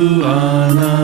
주 하나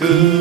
그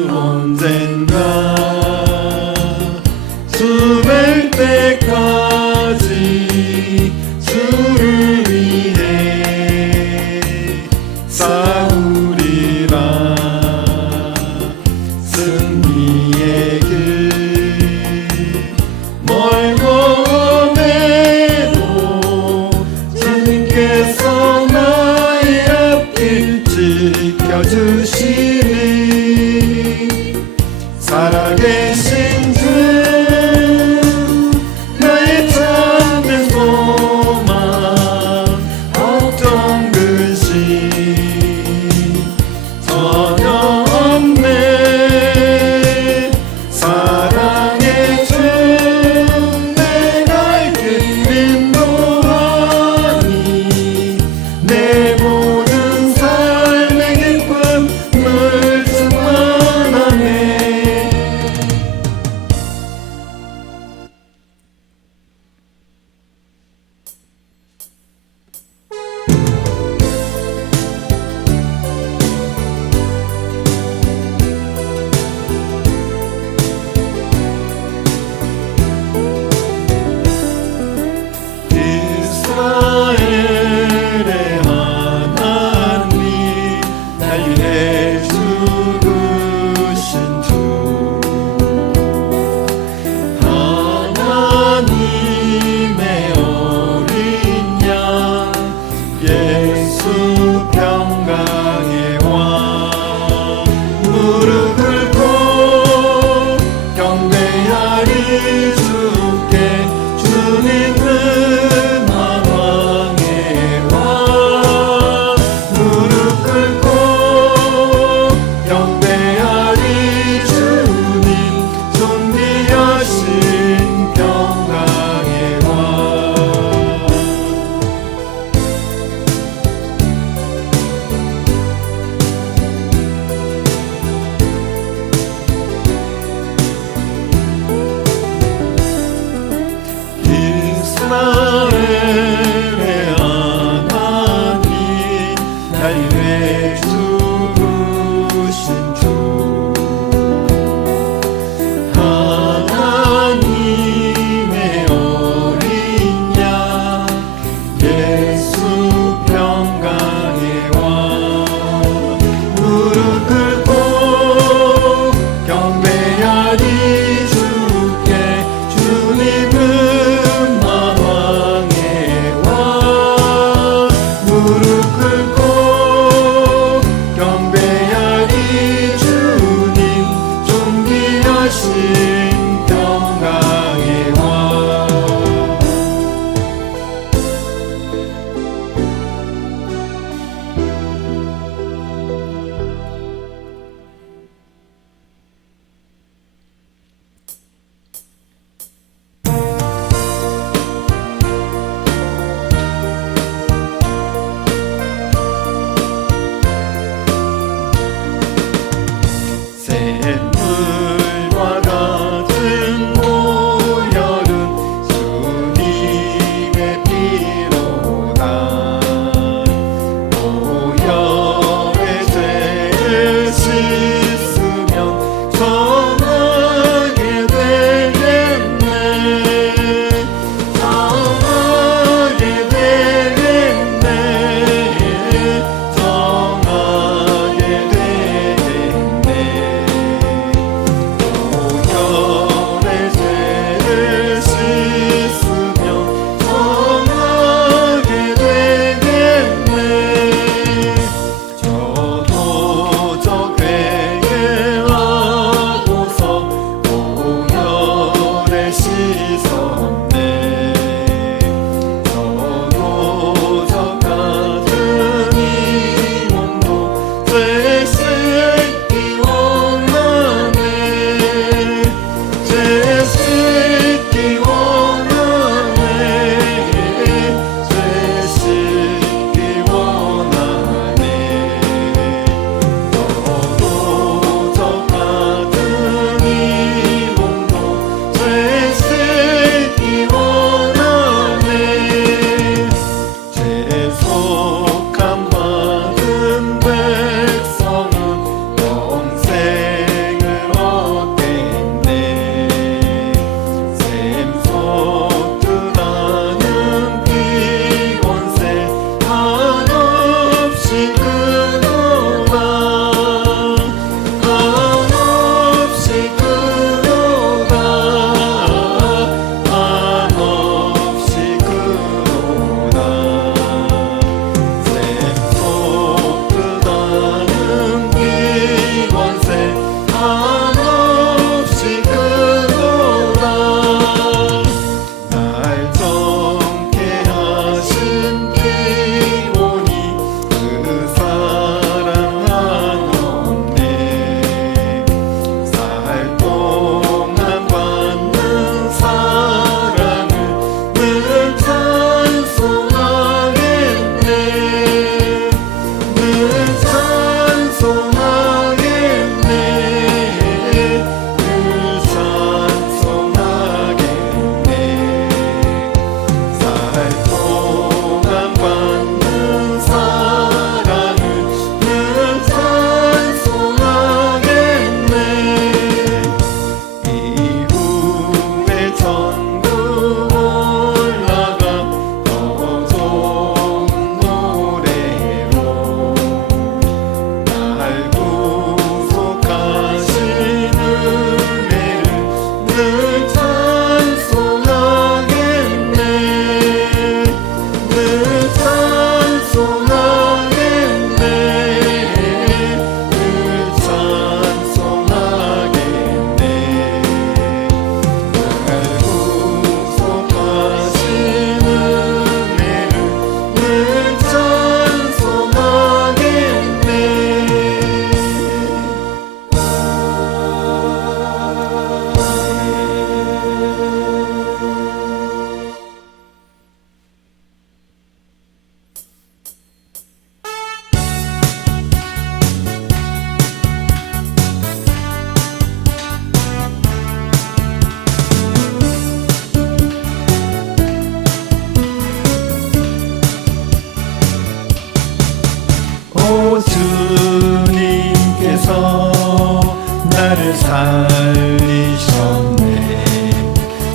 살리셨네.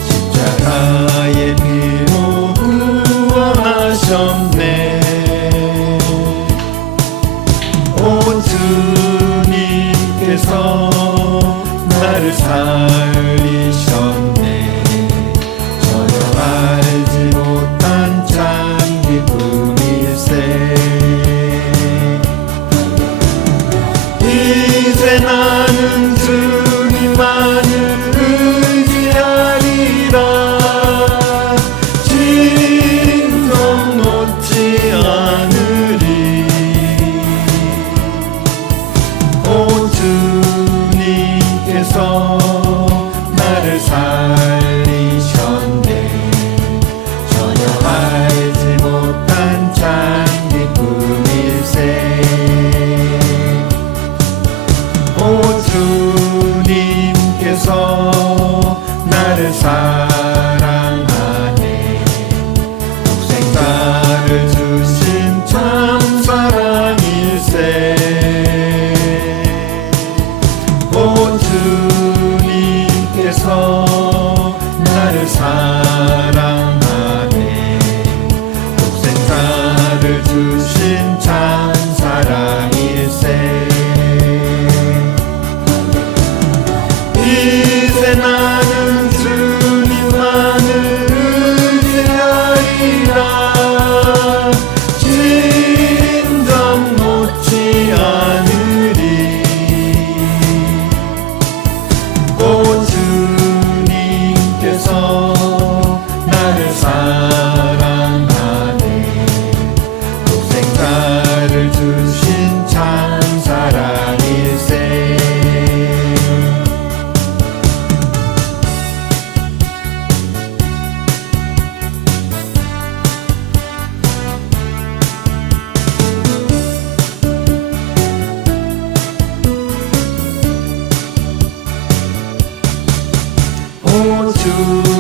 십자가의 피로 구원하셨네. 오 주님께서 나를 살 나를 사랑 you.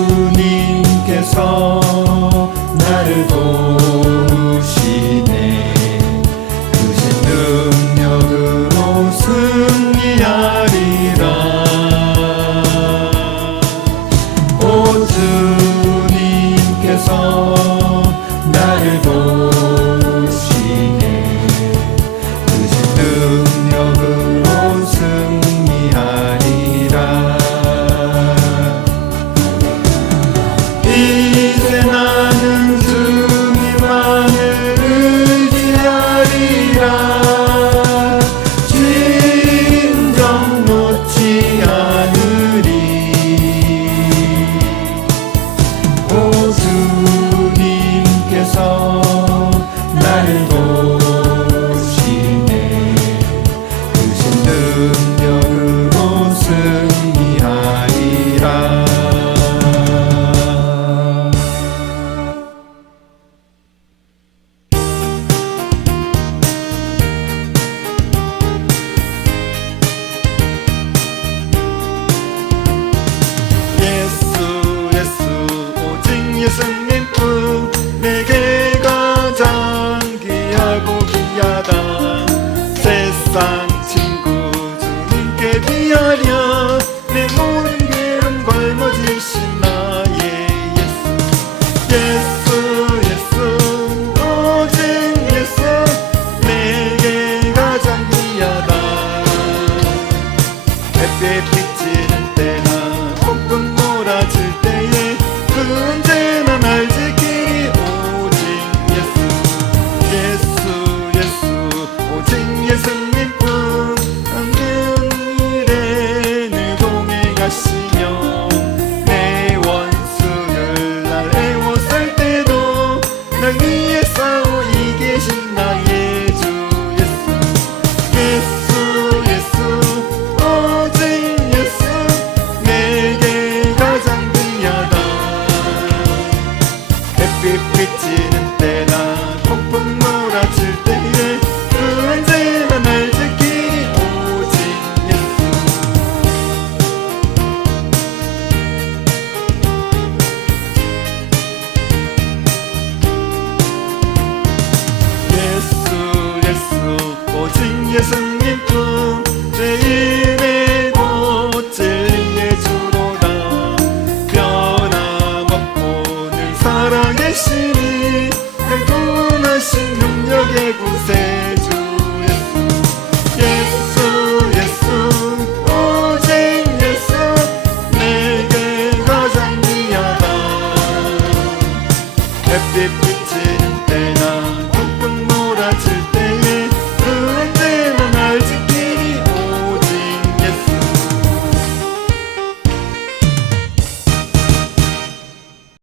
계시니 날 구원하신 능력의 구세